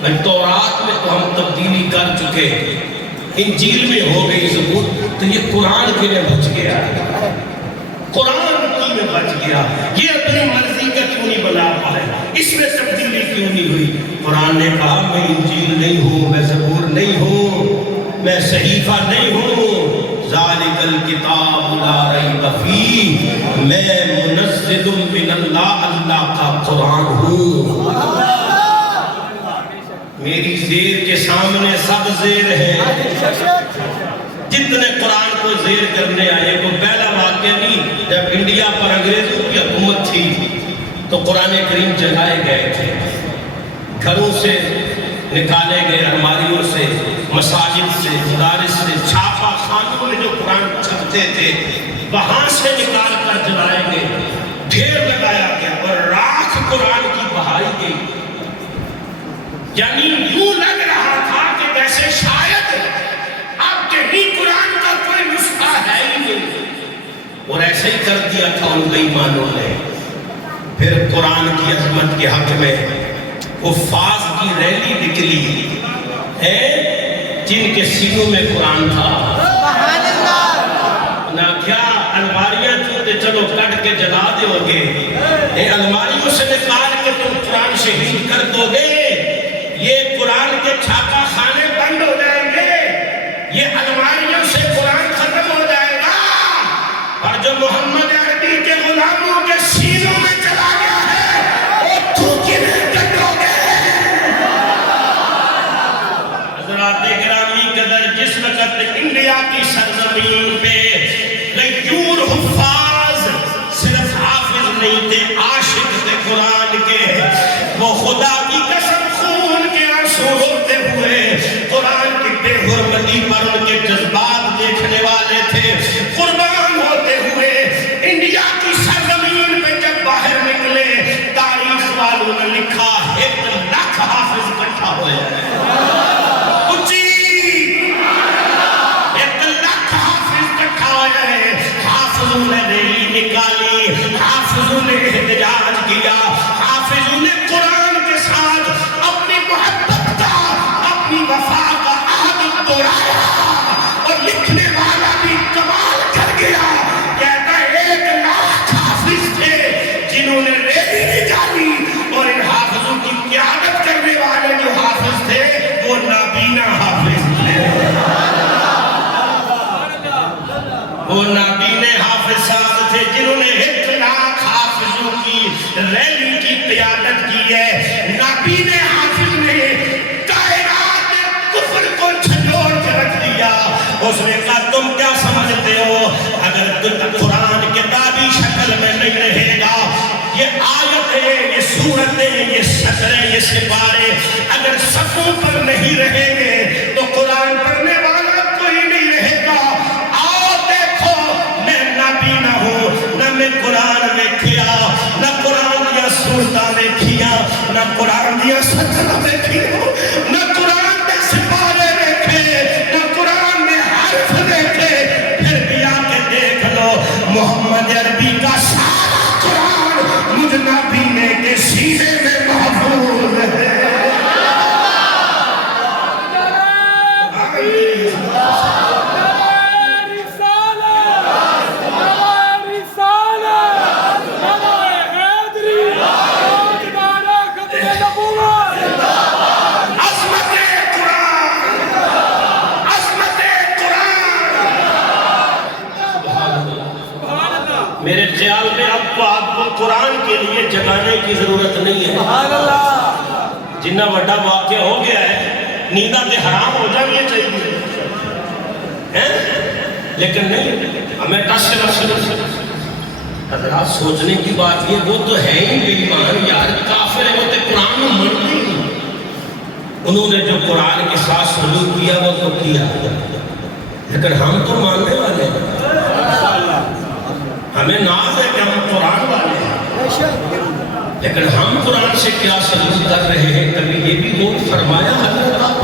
بھائی تورات میں تو ہم تبدیلی کر چکے، انجیل میں ہو گئی زبور، تو یہ قرآن کے لیے بچ گیا، قرآن کی میں بچ گیا، یہ اپنی مرضی کا کیوں نہیں بنا پائے، اس میں تبدیلی کیوں نہیں ہوئی؟ قرآن نے کہا میں انجیل نہیں ہوں، میں زبور نہیں ہوں، میں صحیفہ نہیں ہوں، ذالک الکتاب لا ریب فیہ، میں منزل من اللہ، اللہ کا قرآن ہوں۔ میری زیر کے سامنے سب زیر ہیں، جتنے قرآن کو زیر کرنے آئے، کو پہلا واقعہ نہیں، جب انڈیا پر انگریزوں کی حکومت تھی تو قرآن کریم جلائے گئے تھے، گھروں سے نکالے گئے، الماریوں سے، مساجد سے، مدارس سے، چھاپا خانوں میں جو قرآن چھپتے تھے وہاں سے نکال کر جلائے گئے، ڈھیر لگایا گیا اور راکھ قرآن کی بہائی گئی۔ یعنی یوں لگ رہا تھا کہ ویسے شاید اب کہیں قرآن کا کوئی نسخہ ہے ہی نہیں، اور ایسے ہی کر دیا تھا ان بے ایمانوں نے۔ پھر قرآن کی عظمت کے حق میں حفاظ کی ریلی نکلی ہے جن کے سینوں میں قرآن تھا، نہ کیا الماریاں تھیں تو چلو کٹ کے جلا دو گے، الماریوں سے نکال کے تم قرآن شہید کر دو گے، یہ قرآن کے چھاپا خانے بند ہو جائیں گے، یہ الماریوں سے قرآن ختم ہو جائے گا، اور جو محمد عربی کے غلاموں کے سینوں میں چلا گیا ہے وہ تھوکی میں کٹو گے۔ حضرات گرامی قدر، جس وقت انڈیا کی سرزمین پہ غیور حفاظ صرف حافظ نہیں تھے، عاشق تھے قرآن کے، وہ خدا کی قسم خون کے آنسو ہوتے ہوئے قرآن کی بے حرمتی پر ان کے جذبات دیکھنے والے تھے، قربان ہوتے ہوئے انڈیا کی سرزمین پہ جب باہر نکلے، تاریخ والوں نے لکھا 1,00,000 حافظ اکٹھا ہوئے ہیں، اچھی 1,00,000 حافظ اکٹھا ہوئے ہیں، حافظوں نے ریلی نکالی، حافظوں نے احتجاج کیا، حافظوں نے قرآن کے ساتھ اپنی محبت کا، اپنی وفا کا عہد توڑایا، اور لکھنے والا بھی کمال کر گیا، کہتا ہے 1,00,000 حافظ تھے جنہوں نے ریلی نکالی، اور ان حافظوں کی قیادت کرنے والے جو حافظ تھے وہ نابینا حافظ تھے، وہ نابینے حافظ صاحب تھے جنہوں نے 1,00,000 حافظوں کی ریلی کی قیادت کی ہے۔ نابینے حافظ نے کائنات میں کفر کو چھجوڑ کے رکھ دیا، اس نے کہا تم کیا سمجھتے ہو اگر قرآن کتابی شکل میں نہیں رہے گا، یہ آیتیں، یہ سورتیں، یہ سطریں، یہ سپارے اگر صفوں پر نہیں رہیں گے تو قرآن پڑھنے والا کوئی نہیں رہے گا۔ آؤ دیکھو میں نابینا ہوں، نہ میں قرآن میں کیا، نہ قرآن دیا سورتہ میں کیا، نہ قرآن دیا سطرہ میں کیا، نہ قرآن دے سپارے میں کھے، نہ قرآن میں حرف میں کھے، محمد عربی کا سارا قرآن مجھ نبی کے سینے میں محفوظ ہے. میرے خیال میں اب تو آپ کو قرآن کے لیے جگانے کی ضرورت نہیں ہے. جنہ وڈا واقعہ ہو گیا ہے نیندہ تے حرام ہو جانی چاہیے لیکن نہیں ہمیں حضرات سوچنے کی بات یہ وہ تو ہے ہی بے ایمان یار کافر ہے وہ تو قرآن میں مرتے ہی. انہوں نے جو قرآن کے ساتھ سلوک کیا وہ تو کیا لیکن ہم تو ماننے والے ہیں. ہمیں ناز ہے کہ ہم قرآن والے ہیں لیکن ہم قرآن سے کیا سلوک کر رہے ہیں کبھی یہ بھی نوٹ فرمایا حضرت آپ.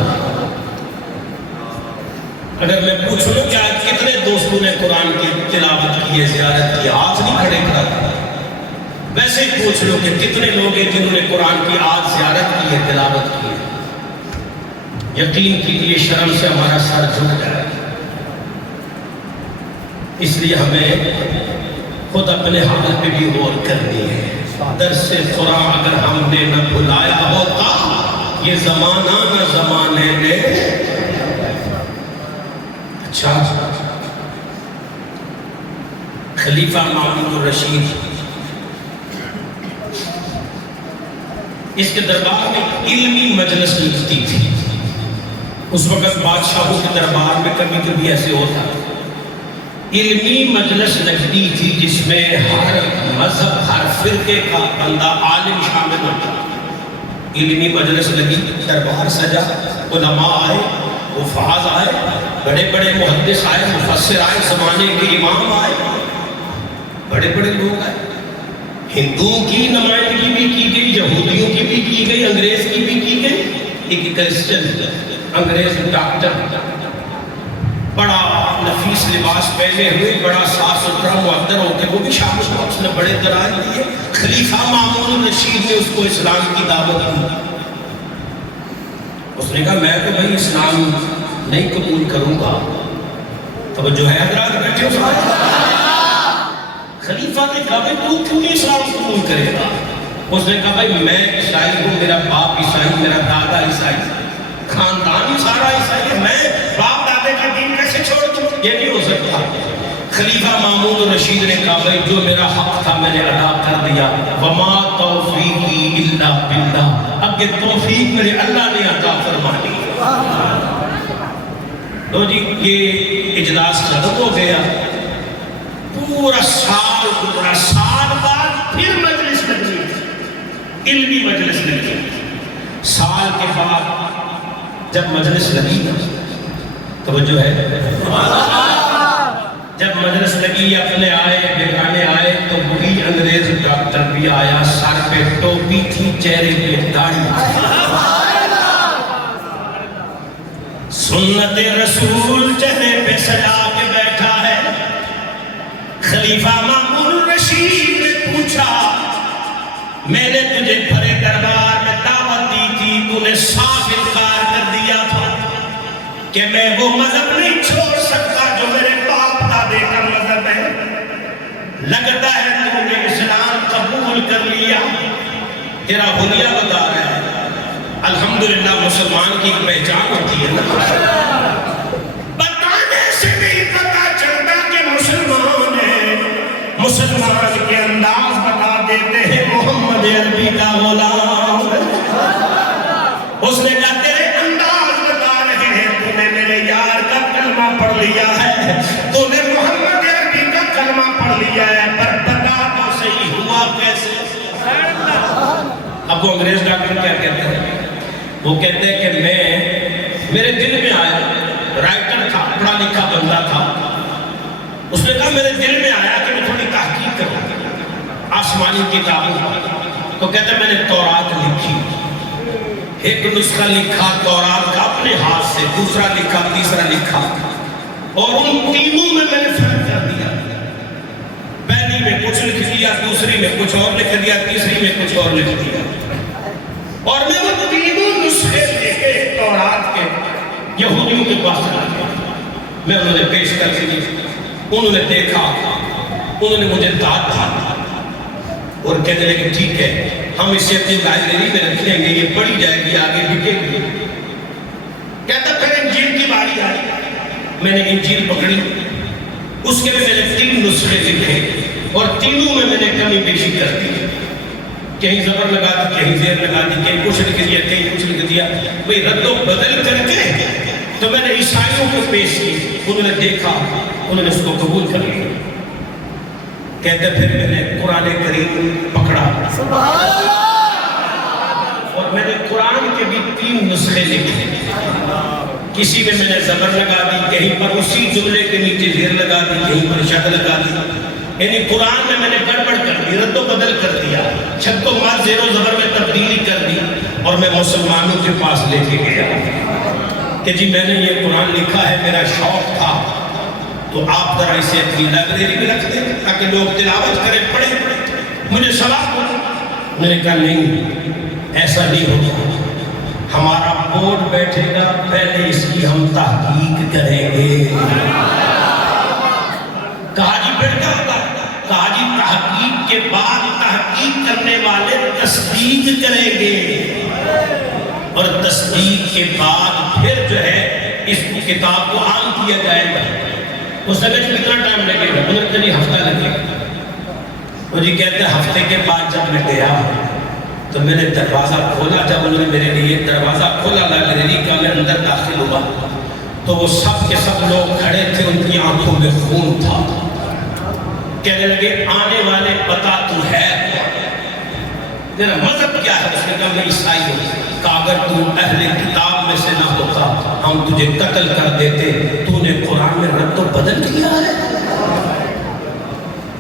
اگر میں پوچھوں کہ آج کتنے دوستوں نے قرآن کی تلاوت کی ہے زیارت کی ہاتھ نہیں کھڑے کرا. ویسے ہی پوچھ لو کہ کتنے لوگ ہیں جنہوں نے قرآن کی آج زیارت کی ہے تلاوت کی ہے. یقین کیجیے شرم سے ہمارا سر جھک جائے. اس لیے ہمیں خود اپنے حال پہ بھی غور کرنی ہے. درس قرآن اگر ہم نے نہ بھلایا ہوتا یہ زمانہ نہ زمانے نے. اچھا خلیفہ مامون الرشید اس کے دربار میں علمی مجلس لگتی تھی. اس وقت بادشاہوں کے دربار میں کبھی کبھی ایسے ہوتا علمی مجلس لگتی تھی جس میں ہر مذہب ہر فرقے کا بندہ عالم شامل ہوتا. علمی مجلس لگی دربار سجا علماء آئے حفاظ آئے بڑے بڑے محدث آئے مفسر آئے زمانے کے امام آئے بڑے بڑے لوگ آئے. ہندوؤں کی نمائندگی بھی کی گئی یہودیوں کی بھی کی گئی انگریز کی بھی کی گئی. ایک کرسچن انگریز ڈاکٹر بڑا نفیس لباس پہنے ہوئے بڑا صاف ستھرا معطر ہو کے وہ بھی شامل ہوا. اس نے بڑے دراز دیے. خلیفہ مامون الرشید نے اس کو اسلام کی دعوت دی. اس نے کہا میں تو بھائی اسلام نہیں قبول کروں گا. توجہ ہے حضرات بیٹھے ہو خلیفہ نے کہا بھائی تو کیوں نہیں اسلام قبول کرے گا. اس نے کہا بھائی میں عیسائی ہوں میرا باپ عیسائی میرا دادا عیسائی خاندان ہی سارا عیسائی ہے میں باپ دادے کا دین کیسے چھوڑ دوں یہ نہیں ہو سکتا. خلیفہ مامون الرشید نے کہا بھائی جو میرا حق تھا میں نے ادا کر دیا. وما توفیقی الا باللہ اب یہ توفیق میرے اللہ نے عطا فرمانی. تو جی یہ اجلاس ختم ہو گیا. پورا سال بعد پھر مجلس لگی علمی مجلس لگی. سال کے بعد جب مجلس لگی توجہ ہے جب مجلس لگی اپنے آئے بیگانے آئے تو وہی انگریز ڈاکٹر بھی آیا. سر پہ ٹوپی تھی چہرے پہ داڑھی. سنت رسول چہرے پہ سجا کے بیٹھا ہے. خلیفہ مامون الرشید نے پوچھا میں نے تجھے بھرے دربار میں دعوت دی تھی تو نے صاف انکار کر دیا تھا کہ میں وہ مذہب نہیں چھوڑ سکتا جو میرے باپ دادے کا مذہب ہے. لگتا ہے تو نے اسلام قبول کر لیا. تیرا حلیہ بتا رہا ہے. الحمدللہ مسلمان کی پہچان ہوتی ہے نا. بتانے سے بھی پتا چلتا کہ مسلمان ہے. مسلمان کے انداز بتا دیتے ہیں محمد عربی کا غلام. اس نے کہا تیرے انداز بتا رہے ہیں تو نے میرے یار کا کلمہ پڑھ لیا ہے تو نے محمد عربی کا کلمہ پڑھ لیا ہے پر بتا تو صحیح ہوا کیسے. اب وہ انگریز ڈاکٹر کیا کہتے ہیں وہ کہتے ہیں کہ میرے دل میں آیا رائٹر تھا پڑھا لکھا بندہ تھا. اس نے کہا میرے دل میں آیا کہ میں تھوڑی تحقیق کروں آسمانی کتابوں. تو کہتے ہیں میں نے تورات لکھی. ایک نسخہ لکھا تورات کا اپنے ہاتھ سے دوسرا لکھا تیسرا لکھا اور ان تینوں میں نے فرق کر دیا. پہلی میں کچھ لکھ دیا، دوسری میں کچھ اور لکھ دیا، تیسری میں کچھ اور لکھ دیا، اور میں وہ تینوں نسخے لے کے تورات کے یہودیوں کے پاس چلا گیا۔ میں انہوں نے پیش کر کے دی، انہوں نے دیکھا، انہوں نے مجھے داد ڈالا اور کہنے لگے ٹھیک ہے، ہم اسے اپنی لائبریری میں رکھ لیں گے، یہ پڑھی جائے گی، آگے بکے گی۔ کہتا پھر انجیل کی باری آئی، میں نے انجیل پکڑی، اس کے میں نے 3 نسخے لکھے اور تینوں میں نے کمی بیشی کر دی، کہیں زبر لگا دی، کہیں زیر لگا دی، کہیں کچھ لکھ دیا، کہیں کچھ لکھ دیا، بھئی رد و بدل کر کے تو میں نے عیسائیوں کو پیش کی، انہوں نے دیکھا، انہوں نے اس کو قبول کر لیا۔ کہتے پھر میں نے قرآن کریم پکڑا اور میں نے قرآن کے بھی 3 نسخے لکھے، کسی میں نے زبر لگا دی، کہیں پر اسی جملے کے نیچے زیر لگا دی، کہیں پر شد لگا دی، یعنی قرآن میں نے گڑبڑ کر دی، رد و بدل کر دیا، شد کو مات زیر و زبر میں تبدیلی کر دی، اور میں مسلمانوں کے پاس لے کے گیا کہ جی میں نے یہ قرآن لکھا ہے، میرا شوق تھا، تو آپ ذرا اسے اپنی لائبریری میں رکھ دیں تاکہ لوگ تلاوت کریں، پڑھیں، مجھے ثواب ہو۔ میں نے کہا نہیں، ایسا نہیں ہوگا، ہمارا بورڈ بیٹھے گا، پہلے اس کی ہم تحقیق کریں گے۔ کہا جی پھر کیا ہوگا؟ کہا جی تحقیق کے بعد تحقیق کرنے والے تصدیق کریں گے، اور تصدیق کے بعد پھر جو ہے اس کتاب کو عام کیا جائے گا۔ اس نے کہا کتنا ٹائم لگے گا؟ انہوں نے کہا جی ہفتہ لگے گا۔ وہ جی کہتے ہیں ہفتے کے بعد جب میں گیا تو میں نے دروازہ کھولا، جب انہوں نے میرے لیے دروازہ کھولا لائبریری کا، میں اندر داخل ہوا تو وہ سب کے سب لوگ کھڑے تھے، ان کی آنکھوں میں خون تھا، کہنے لگے آنے والے پتا تو ہے تیرا مذہب کیا ہے؟ اس نے کہا میں عیسائی ہوں۔ کہا اگر تو اہل کتاب میں سے نہ ہوتا ہم تجھے قتل کر دیتے، تو نے قرآن میں رد و بدل کیا ہے،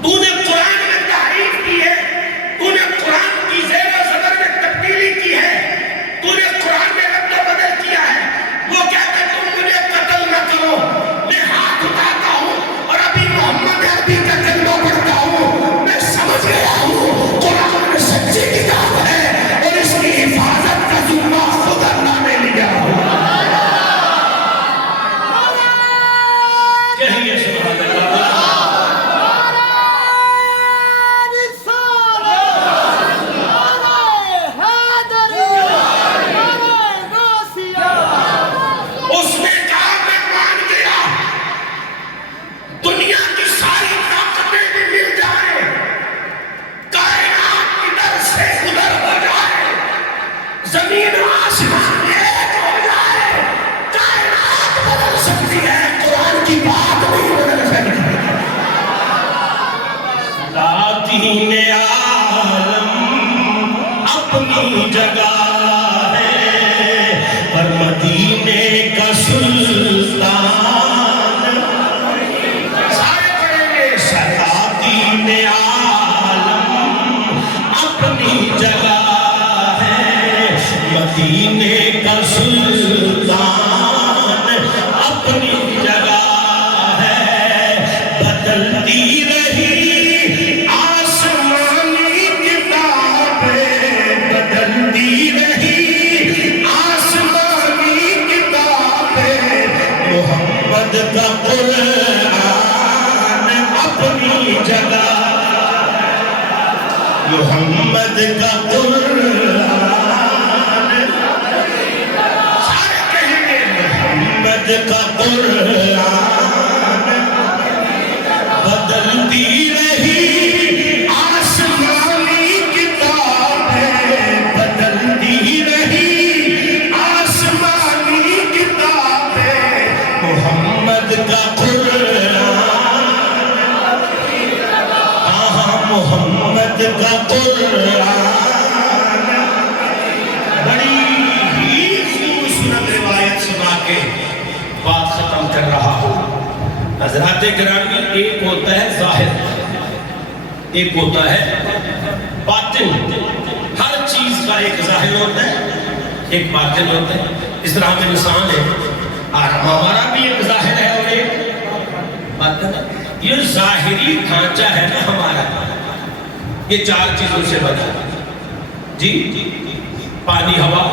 تو نے قرآن میں تحریف کی ہے، تو نے قرآن کی زیر و زبر میں تبدیلی کی ہے، تو نے قرآن میں رد و بدل کیا ہے۔ وہ کہتا ہے تم مجھے قتل نہ کرو، میں ہاتھ اٹھاتا ہوں اور ابھی محمد عربی کا کلمہ پڑھتا ہوں، میں سمجھ گیا ہوں قرآن میں سچی کتاب ہے اور اس کی حفاظت کا ذمہ خود اللہ نے لیا ہوں۔ کہیے سبحان اللہ۔ زمین و آسمان ایک ہو جائے، کائنات بدل سکتی ہے، قرآن کی بات نہیں بدل سکتی۔ لاطین عالم اپنی جگہ ہے، پر مدینے کا سلطان، سارے پڑھیں گے، لاطین عالم اپنی جگہ، مدینے کا سلطان اپنی جگہ ہے، بدلتی رہی آسمانی کتابیں، بدلتی رہی آسمانی کتابیں، محمد کا قرآن اپنی جگہ، محمد کا قرآن، محمد کا قرآن، بدلتی رہی آسمانی کتابیں، بدلتی رہی آسمانی کتابیں، محمد کا قرآن، محمد کا قرآن۔ بڑی ہی خوبصورت روایت سنا کے بات ختم کر رہا ہوں۔ حضرات گرامی، ایک ہوتا ہے ظاہر، ایک ہوتا ہے باطن۔ ہر چیز کا ایک ظاہر ہوتا ہے، ایک باطن ہوتا ہے۔ اس طرح ہم انسان ہے، ہمارا بھی ایک ظاہر ہے اور ایک باطن ہے۔ یہ ظاہری ڈھانچہ ہے نا ہمارا، یہ 4 چیزوں سے بنا جی، پانی، ہوا،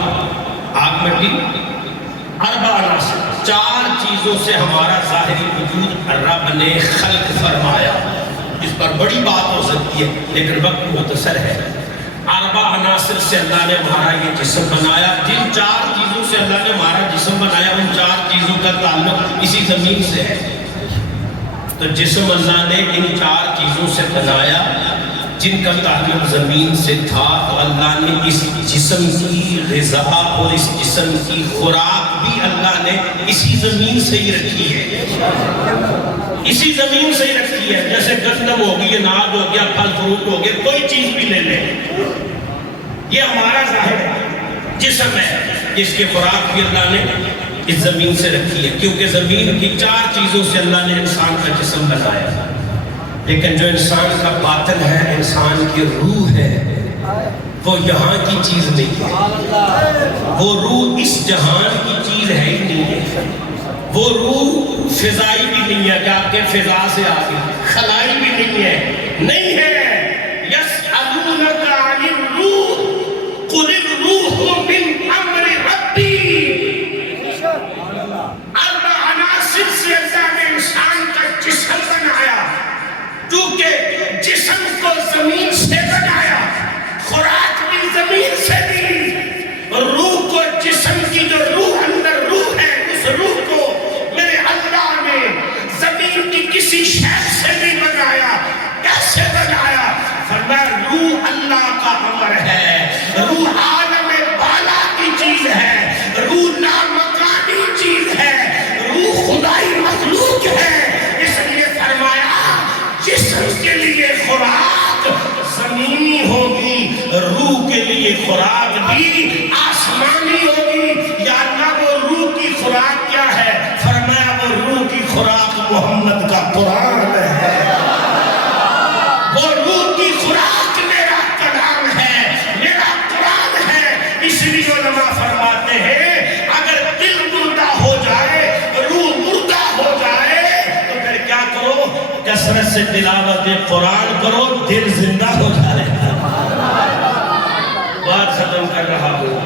آگ، مٹی، 4 عناصر، 4 چیزوں سے ہمارا ظاہری وجود رب نے خلق فرمایا۔ اس پر بڑی بات ہو سکتی ہے لیکن وقت مختصر ہے۔ 4 عناصر سے اللہ نے ہمارا یہ جسم بنایا۔ جن 4 چیزوں سے اللہ نے ہمارا جسم بنایا، ان 4 چیزوں کا تعلق اسی زمین سے ہے۔ تو جسم اللہ نے ان 4 چیزوں سے بنایا جن کا تعلق زمین سے تھا، تو اللہ نے اس جسم کی غذا اور اس جسم کی خوراک بھی اللہ نے اسی زمین سے ہی رکھی ہے، اسی زمین سے ہی رکھی ہے۔ جیسے گندم ہو گئی، اناج ہو گیا، پھل فروٹ ہو گیا، کوئی چیز بھی لے لیں، یہ ہمارا ظاہر جسم ہے، اس کی خوراک بھی اللہ نے اس زمین سے رکھی ہے، کیونکہ زمین کی 4 چیزوں سے اللہ نے انسان کا جسم بنایا۔ لیکن جو انسان کا باطن ہے، انسان کی روح ہے، وہ یہاں کی چیز نہیں ہے، وہ روح اس جہان کی چیز ہے ہی نہیں ہے، وہ روح فضائی بھی نہیں ہے کہ آپ کے فضا سے آگے، خلائی بھی نہیں ہے، نہیں ہے۔ یسألونک عن الروح قل الروح من امر ربی۔ 4 عناصر سے اللہ نے انسان کا جسم بنایا، کیونکہ جسم کو زمین سے بنایا، خوراک بھی زمین سے دی، روح کو جسم کی جو روح اندر روح ہے، اس روح کو میرے اللہ نے زمین کی کسی شے سے نہیں بنایا۔ کیسے بنایا؟ فرمایا روح اللہ کا امر ہے، روح عالم بالا کی چیز ہے، روح لامکانی چیز ہے، روح خدائی مخلوق ہے۔ اس لیے فرمایا جسم کے لیے خوراک زمینی ہوگی، روح کے لیے خوراک بھی آسمانی ہوگی۔ یا اللہ وہ روح کی خوراک کیا ہے؟ فرمایا وہ روح کی خوراک محمد کا قرآن ہے، وہ روح کی خوراک میرا کلام ہے، میرا قرآن ہے۔ اس لیے علماء فرماتے ہیں اگر دل مردہ ہو جائے، روح مردہ ہو جائے، تو پھر کیا کرو؟ کثرت سے تلاوت قرآن کرو، دل زندہ ہو جائے گا۔ بات ختم کر رہا ہوں۔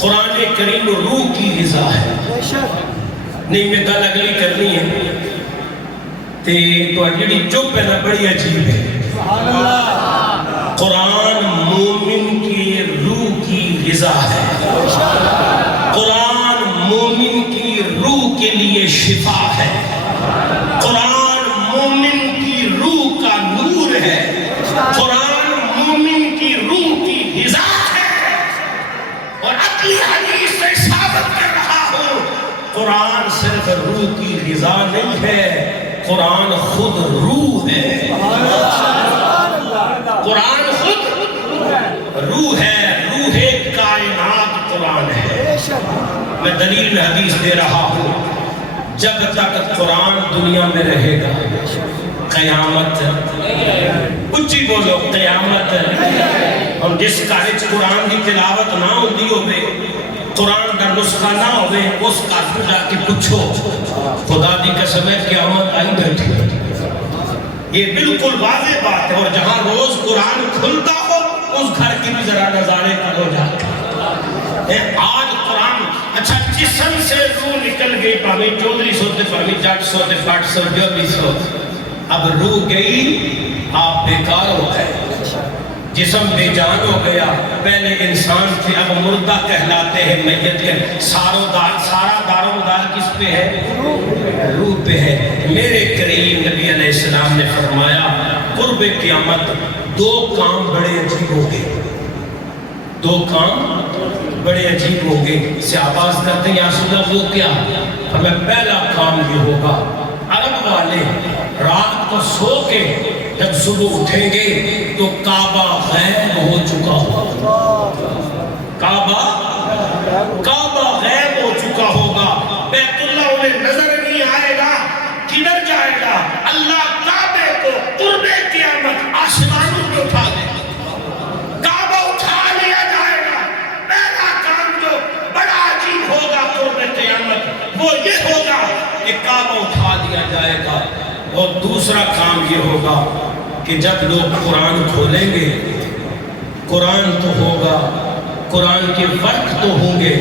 قرآن کریم روح کی غذا ہے، نہیں میں گل اگلی کرنی ہے تے تو جڑی چپ ہے نا بڑی عجیب ہے۔ قرآن مومن کی روح کی غذا ہے، قرآن مومن کی روح کے لیے شفا ہے، قرآن مومن کی روح کا نور ہے، قرآن مومن کی روح کی غذا ہے۔ اور عقلی حدیث سے ثابت کر رہا ہوں، قرآن صرف روح کی غذا نہیں ہے، قرآن خود روح ہے، قرآن خود روح ہے، روح کائنات قرآن ہے۔ میں دلیل میں حدیث دے رہا ہوں، جب تک قرآن دنیا میں رہے گا قیامت، اچھی بولو قیامت، ہم جس کارج قرآن کی تلاوت نہ ہوتی ہوئے، قرآن کا نسخہ نہ ہوئے، اس کا جا کے پوچھو خدا دی قسم ہے قیامت آئی بیٹھی۔ یہ بالکل واضح بات ہے، اور جہاں روز قرآن کھلتا ہو اس گھر کی بھی ذرا نظارے کرو جاتا ہے۔ آج قرآن اچھا جسم سے روح نکل گئی، پامی چودری سوتے، پامی جاٹ سوتے، پاٹ سو جو بھی سو، اب روح گئی، آپ بیکار ہو گئے، جسم بے جان ہو گیا۔ پہلے انسان تھے، اب مردہ کہلاتے ہیں، میت کے سارا دار و مدار کس پہ ہے؟ روح پہ ہے۔ میرے کریم نبی علیہ السلام نے فرمایا قرب قیامت 2 کام بڑے عجیب ہوں گے، 2 کام بڑے عجیب ہوں گے۔ صحابہ کرتے ہیں یا رسول اللہ وہ کیا؟ ہمیں پہلا کام یہ ہوگا، عرب والے رات کو سو کے جب صبح اٹھیں گے تو کعبہ غائب ہو چکا ہوگا، کعبہ غائب ہو چکا ہوگا، بیت اللہ انہیں نظر نہیں آئے گا، کدھر جائے گا؟ اللہ کعبے کو قرب قیامت آسمانوں میں اٹھا دے گا، کعبہ اٹھا لیا جائے گا۔ پہلا کام جو بڑا عجیب ہوگا قرب قیامت وہ یہ ہوگا کہ کعبہ اٹھا دیا جائے گا، اور دوسرا کام یہ ہوگا کہ جب لوگ قرآن کھولیں گے، قرآن تو ہوگا، قرآن کے ورق تو ہوں گے،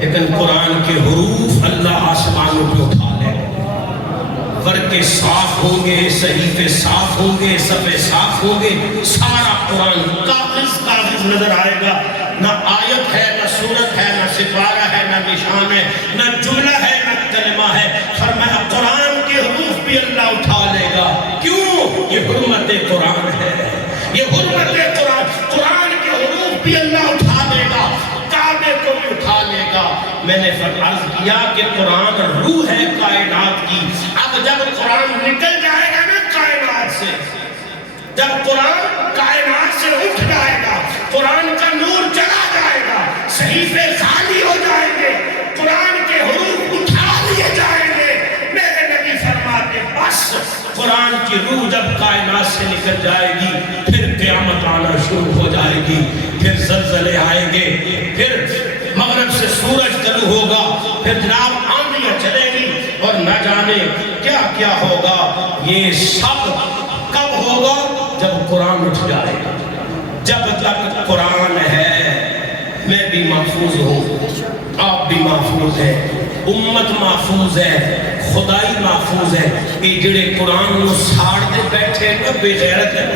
لیکن قرآن کے حروف اللہ آسمانوں پہ اٹھا لے گا۔ ورقے صاف ہوں گے، صحیفے صاف ہوں گے، صفحے صاف ہوں گے، سارا قرآن کاغذ کاغذ نظر آئے گا۔ نہ آیت ہے، نہ سورت ہے، نہ سپارہ ہے، نہ نشان ہے، نہ جملہ ہے، نہ کلمہ ہے۔ فرمایا قرآن کے حروف بھی اللہ اٹھا لے گا۔ کیوں؟ یہ حرمت قرآن ہے، یہ حرمت قرآن۔ قرآن کے حروف بھی اللہ اٹھا لے گا، کعبے کو بھی اٹھا لے گا۔ میں نے عرض کیا کہ قرآن روح ہے کائنات کی۔ اب جب قرآن نکل جائے گا نا کائنات سے، جب قرآن کائنات سے اٹھ جائے گا، قرآن کا نور چلا جائے گا، صحیفے خالی ہو جائیں گے، قرآن کے حروف اٹھا لیے جائیں گے، میرے نبی فرماتے بس قرآن کی روح جب کائنات سے نکل جائے گی، پھر قیامت آنا شروع ہو جائے گی، پھر زلزلے آئیں گے، پھر مغرب سے سورج طلوع ہوگا، پھر جناب آندھیاں چلیں گی، اور نہ جانے کیا کیا ہوگا۔ یہ سب کب ہوگا؟ جب قرآن اٹھ جائے گا۔ جب تک قرآن ہے میں بھی محفوظ ہوں، آپ بھی محفوظ ہیں، امت محفوظ ہے، خدائی محفوظ ہے۔ یہ جڑے قرآن کو ساڑ دے بیٹھے نا بے غیرت ہے،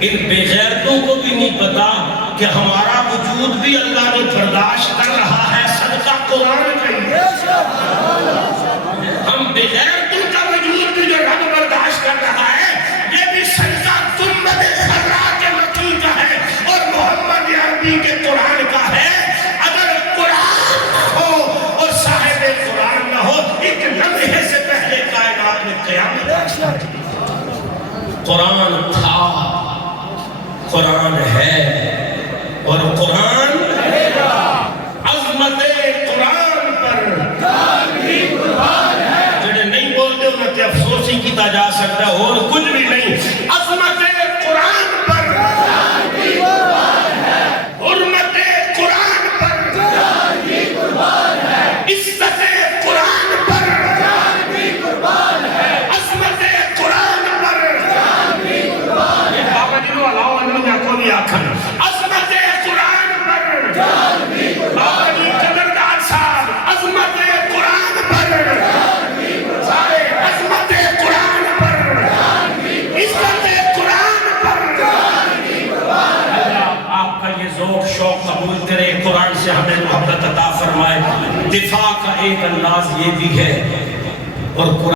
ان بے غیرتوں کو بھی نہیں پتا کہ ہمارا وجود بھی اللہ جو برداشت کر رہا ہے صدقہ قرآن کا ہی ہے۔ ہم بے غیرتوں کا وجود بھی جو رب برداشت کر رہا ہے، یہ بھی صدقہ گنبد خضرا کے مکی کا ہے اور محمد عربی کے قرآن کا ہے۔ اگر قرآن ہو اور صاحب قرآن نہ ہو، ایک لمحے سے پہلے کائنات میں قیامت آ جائے۔ قرآن تھا، قرآن ہے اور قرآن رہے گا۔ عظمت قرآن پر جنہیں نہیں بولتے انہیں کہ افسوس ہی کیتا جا سکتا ہے اور کچھ بھی نہیں۔ عظمت قرآن پر، حرمت قرآن پر، عزت قرآن پر، عظمت قرآن پر۔ یہ بابا جنو علاوہ انہوں نے کو بھی آکھن عظمت قرآن پر، بابا جی قدردان صاحب عظمت قرآن پر، سارے عظمت قرآن پر، عزت قرآن پر۔ اللہ آپ کا یہ ذوق شوق قبول کرے، قرآن سے ہمیں محبت عطا فرمائے۔ دفاع کا ایک انداز یہ بھی ہے اور قرآن